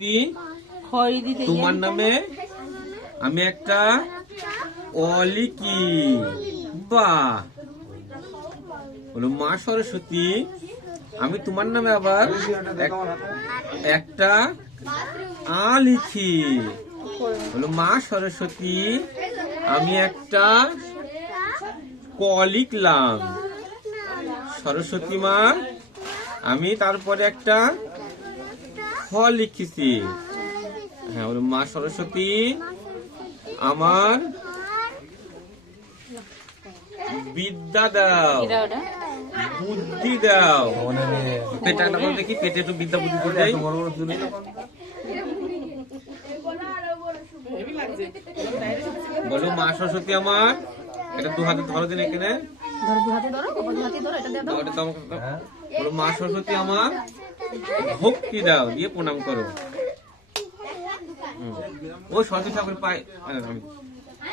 সরস্বতী, তোমার নামে আমি একটা অ লিখি। বাহ, বলো মা সরস্বতী, আমি তোমার নামে আবার একটা আ লিখি। বলো মা সরস্বতী, আমি একটা ক লিখলাম। সরস্বতী মা, আমি তারপরে একটা খ লিখেছি। হ্যাঁ, বলো মা সরস্বতী, আমার বিদ্যা দাও, বুদ্ধি দাও। পেটটা দেখি, পেটে একটু বিদ্যা বুদ্ধি দেয়। বলো মা সরস্বতী আমার, এটা দু হাতে ধরো দিন এখানে। বলো মা সরস্বতী আমার ভক্তি দাও, দিয়ে প্রণাম করো। ও সরস্বতী ঠাকুর পায়।